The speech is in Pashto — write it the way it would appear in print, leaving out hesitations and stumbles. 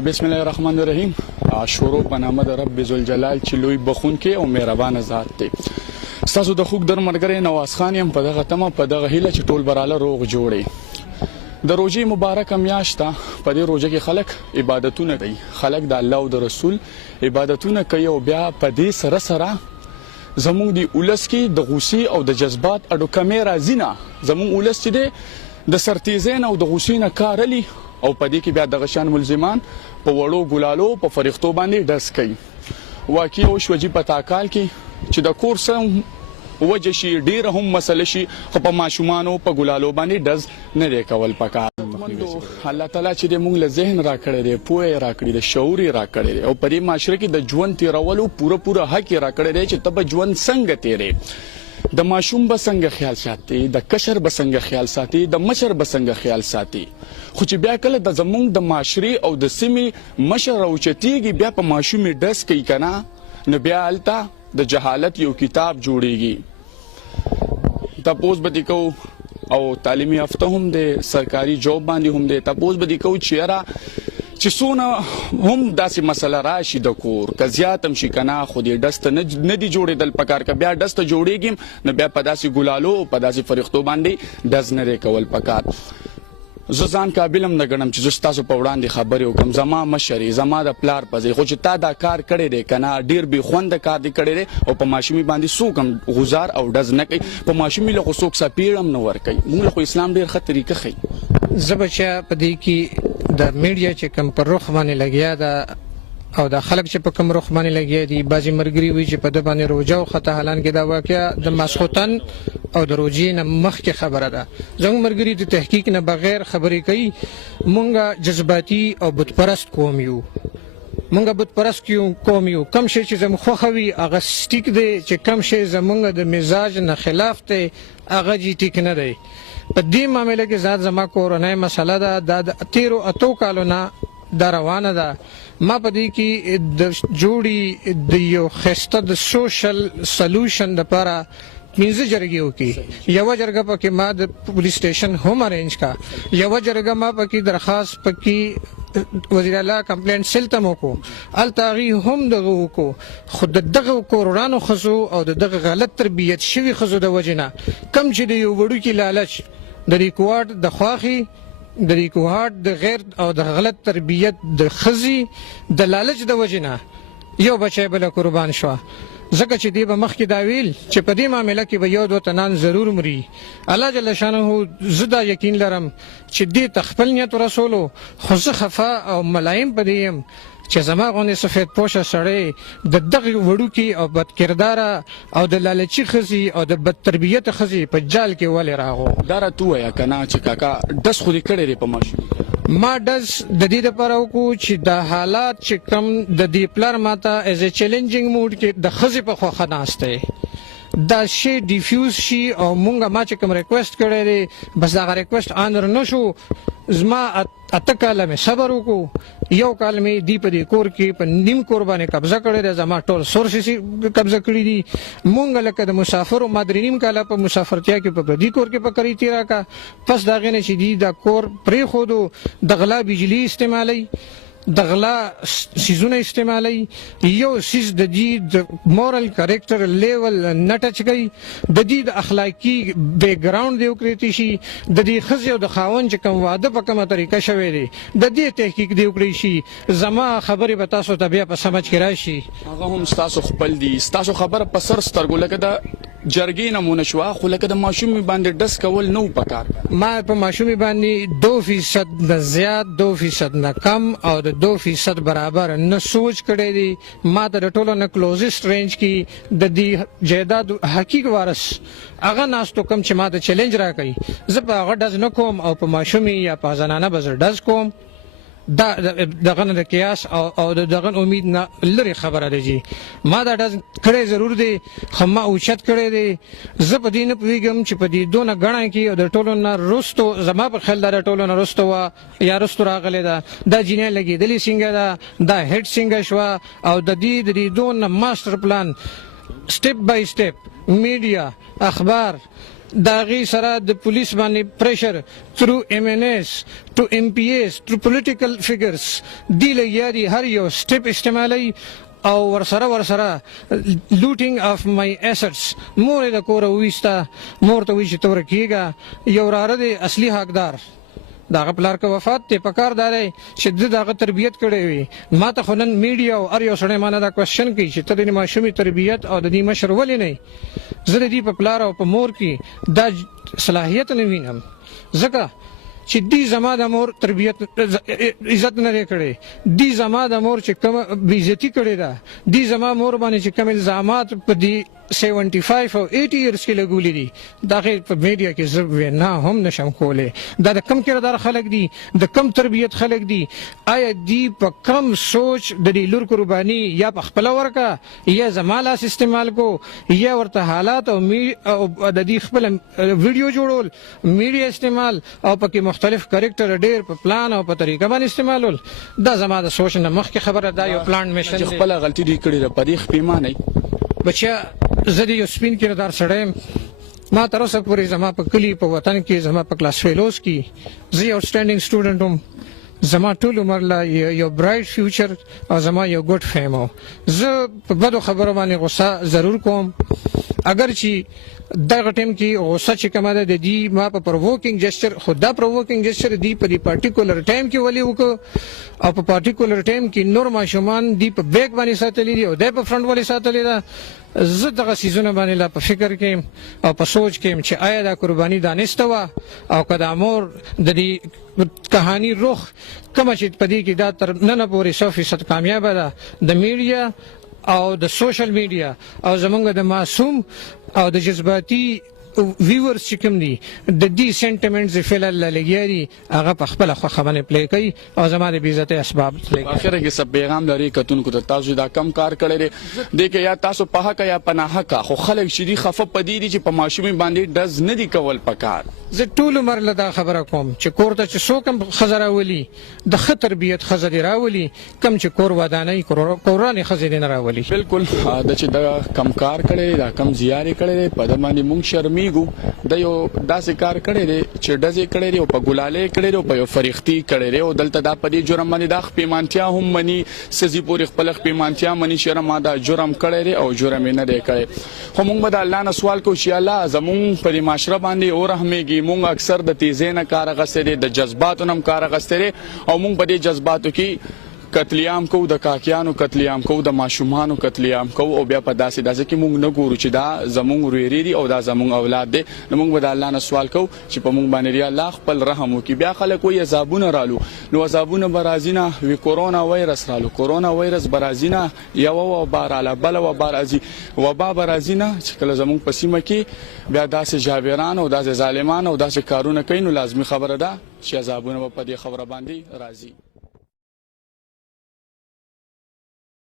بسم الله الرحمن الرحیم. شروع په نام د رب ذوالجلال چې لوی بخونکی او مهربان ذات دی. ستاسو د خوږ در مرګره نواز خان يم په دغه تمه په دغه هیله چې ټول براله روغ جوړي. د روزي مبارک میاشت په دې روزه کې خلک عبادتونه کوي، خلک د الله او د رسول عبادتونه کوي او بیا په دې سره سره زموږ دی اولس کې د غوسی او د جذبات اډو کیمرا زینا زموږ اولس چې د سرتیزین او د غوسینه کارلی او په دې کې بیا د غشان ملزمان په وړو ګلالو په فرښتو باندې ډس کوي. واقعي او شوجي په تاکال کې چې د کور سره وجه شي ډیر هم مسله شي خو په ماشومانو په ګلالو باندې ډز نه دی کول پکار. الله تعالی چې د موږ له ذهن را کړی دی، پوهه را کړی دی، شعور را کړی دی او په دې معاشره کې د ژوند تیرولو پوره حق را کړی دی چې تب ژوند څنګه تیرې. د ماشوم به څنګه خیال ساتي، د کشر به څنګه خیال ساتي، د مشر به څنګه خیال ساتي. خو چې بیا کله د زمونږ د معاشري او د سیمې مشر اوچتيږي بیا په ماشومې ډس کوي کنه، نو بیا الته د جهالت یو کتاب جوړیږي. تاسو به کو او تعلیمي یافته هم د سرکاري جوب باندې هم د تاسو به کو چې سونه هم داسې مسله راشي د کور کزیاتم شي کنه خو دې ډست نه دی جوړېدل پکار ک بیا ډست جوړېږم نو بیا په داسې ګلالو په داسې فرښتو باندې ډز نه کول پکار. زه ځان قابلم نه ګڼم چې زه تاسو په وړاندې خبرې وکم، زما مشري زما د پلار پځې خو چې تا دا کار کړی دی کنه ډیر به خوند کار دی کړی دی او په ماشومي باندې سوکم غزار او ډز نه کوي، په ماشومي له سوک سپیړم نه ور کوي. موږ خو اسلام ډیر ښه طریقه خي. زبچا په دې کې د میډیا چې کم پر رخ باندې لګیا ده او د خلک چې په کم رخ باندې لګیا دي بعضی مرګري وي چې په د باندې روجا او خطا حالان کې دا واقعیا د ماسختن او د روجي نه مخکې خبره ده. زموږ مرګري د تحقیق نه بغیر خبرې کوي. مونږه جذباتي او بتپرست قوم یو، مونږه بتپرست قوم یو. کم شي چې زموږ خوخوي هغه سټیک دی، چې کم شي زموږ د مزاج نه خلاف دی هغه جی ټیک نه دی. په دې معاملې کې ذات زما کورنۍ مسله ده د 13 کالو نه دا روانه ده. ما په دې کې د جوړي د یو خسته د سوشل سولوشن لپاره 15 جرګې وکړي. یو جرګه پکې ما د پولیس سټیشن هم ارینج کا، یو جرګه ما پکې درخواست پکې وزیر اعلی کمپلینټ سلتمو کو التاغي هم دغه کو خود دغه کورونو خزو او دغه غلط تربیت شوی خزو د وجنه کم چې د یو وړو کې لالچ د ریکورډ د خواخي د ریکورډ د غیر او د غلط تربیت د خزي د لالچ د وجنه یو بچی بل قربان شو. زکه چې دی به مخکې دا ویل چې په دې معاملې کې به یو دوه تنان ضرور مري. الله جل شانه زدا یقین لرم چې دې تخپل نیت رسولو خو زه خفا او ملایم پدیم چې زما غونې سفید پوشه سړی د دغه وړوکی او بد کردار او د لالچی خزي او د بد تربیت خزي په جال کې ولې راغو. دا راته یا کنه چې کاکا دس خو دې کړی په ماشوم ما دز د دې لپاره وکړو چې د حالات چې کم د دې پلار ماته از ا چیلنجینګ موډ کې د خزي په خوخه ناشته دا شی ډیفیوز شي او مونږه ما چې کوم ریکوست کړی دی بس دا غریکوست آنر نشو. زما اته کاله مې صبر وکړو، یو کال مې دی په دې کور کې په نیم کور باندې قبضه کړی دی، زما ټول سورسز قبضه کړی دي. مونږ لکه د مسافر او مادرینیم کاله په مسافرتیا کې په دې کور کې په کری تیرا کا پس دا غنه چې دی دا کور پرې خودو د غلا بجلی استعمالي د غلا سیزونه استعمالي یو سیز د دې د مورال کریکټر لیول نه ټچ کوي، د دې د اخلاقی بیک گراوند دی وکړی شي، د دې خزي او د خاون چې کوم واده په کومه طریقه شوی دی د دې تحقیق دی وکړی شي. زما خبرې به تاسو ته بیا په سمجھ کې راشي. هغه هم تاسو خپل دي، تاسو خبره په سر سترګو لکه د جرګې نمونه شو خو لکه د ماشومي باندې ډس کول نو پکار. ما په ماشومي باندې 2% نه زیات 2% نه کم او د 2% برابر نه سوچ کړی دی. ما د ټولو نه کلوزست رینج کې د دې جیداد حقیقي وارث هغه ناستو کم چې ما د چیلنج را کوي زه په هغه ډز نه کوم او په ماشومي یا په زنانه به زه ډز کوم. دا دغه نه د قیاس او دغه امید نه لري خبره ده جی. ما دا ډز کړی ضرور دی خو ما اوچت کړی دی. زه په دې نه پوهېږم چې په دې دونه ګڼه کې او د ټولو نه رستو زما په خیال د ټولو نه رستو وه یا رستو راغلی ده دا جینۍ لګېدلې څنګه ده دا هیډ څنګه شوه او د دې دونه ماسټر پلان سټیپ بای سټیپ میډیا اخبار دا غي سره د پولیس باندې پریشر تھرو MNS ټو MPS ټو پولیټیکل فیګرز دی لګیا دي هر یو سټپ استعمالي او ورسره لوټینګ اف مای اسټس مور د کور وېستا مور ته وی چې تور کیږي یو راره دی اصلي حقدار دا غپلار کا وفات ته پکار داري چې دغه تربيت کړي وي ما ته خنن میډیا او ار یو سره مانه دا کوېشن کوي چې ته د ماشومي تربيت او د دې مشر ولې نه زه د دې په پلار او په مور کې دا صلاحيت نه وینم ځکه چې دی زما د مور تربيت عزت نه کړي دی زما د مور چې کوم بیزتی کړي دا دی زما مور باندې چې کوم الزامات په دی 75 او 80 ایرز کې لګولې دي دا په میډیا کې زه نه هم نشم کولای دا د کم کردار خلک دي د کم تربيت خلک دي آیا دی په کم سوچ د دې لور قرباني یا په خپل ورکا یا زمالاس استعمال کو یا ورته حالات او د دې خپل ویډیو جوړول میډیا استعمال او پکې مختلف کریکټر ډېر په پلان او په طریقه باندې استعمالول دا زما د سوچ نه مخکې خبره دا یو پلان میشن خپل غلطي دی کړې ده پدې خپېمانه بچا زه د یو سپین کردار سړی ما تر اوسه پورې زما په کلی په وطن کې زما په کلاس فیلوز کې زه یو سټینډینګ سټوډنټ هم زما ټول عمر لا یو برایټ فیوچر او زما یو ګډ فیم او زه په بدو خبرو باندې غوسه ضرور کوم اگر چې دغه ټیم کې غوسه چې کومه ده د دې ما په پرووکینګ جسچر خدا پرووکینګ جسچر دی په دې پارټیکولر ټایم کې ولې وکړو او په پارټیکولر ټایم کې نور ماشومان دی په بیک باندې ساتلې دي او د په فرنٹ باندې ساتلې ده زه دغه سیزونه باندې لا په فکر کې او په سوچ کې چې آیا دا قرباني دانسته وا او کدا مور د دې کہانی روح کوم چې په دې کې دا تر نن پورې 100% کامیاب ده د میډیا او د سوشل میډیا او زمونږ د معصوم او د جذباتي ویورز چې کوم دي د دې سنټیمنټس فعل لګیاري هغه په خپل خوخه باندې پلی کوي او زموږ د بیزته اسباب لګي اخر کې سب پیغام لري کتونکو ته تاسو دا کم کار کړی دی کې یا تاسو په حق یا پناه حق خو خلک شری خفه پدې دي چې په ماشومي باندې دز نه دي کول پکار زه ټول عمر له دا خبره کوم چې کور ته چې څوک خزر راولي د خطر تربيت خزر راولي کم چې کور ودانې کورانه خزر نه راولي بالکل د چې دا کم کار کړی دا کم زیارې کړی په د باندې مونږ شرمېږو د یو داسې کار کړی دی چې ډزې کړی دی او په ګلالې کړی دی او په یو فریختي کړی دی او دلته دا په دې جرم باندې د خپېمانتیا هم مني سزي پورې خپل خپېمانتیا مني چې ما دا جرم کړی دی او جرم نه دی کړی خو مونږ به د الله نه سوال کوو چې الله زمونږ په دې معاشره باندې ورحمېږي مونږ اکثر د تیزې نه کار اخیستی دی د جذباتو نه هم کار اخیستی دی او مونږ په دې جذباتو کې قتلیام کو د کاکیانو قتلیام کو د ماشومانو قتلیام کو او بیا په داسې کې مونږ نه ګورو چې دا زمونږ ورېری دي او دا زمونږ اولاد دي نو مونږ به د الله نه سوال کوو چې په مونږ باندې الله خپل رحم وکړي بیا خلک وایي عذابونه رالو نو عذابونه به راځي نه وي کورونا وایرس رالو کورونا وایرس به راځي نه یوه وبا راله بله وبا راځي وبا به راځي نه چې کله زمونږ په سیمه کې بیا داسې جابران او داسې ظالمان او داسې کارونه کوي نو لازمي خبره ده چې عذابونه به په دې خبره باندې راځي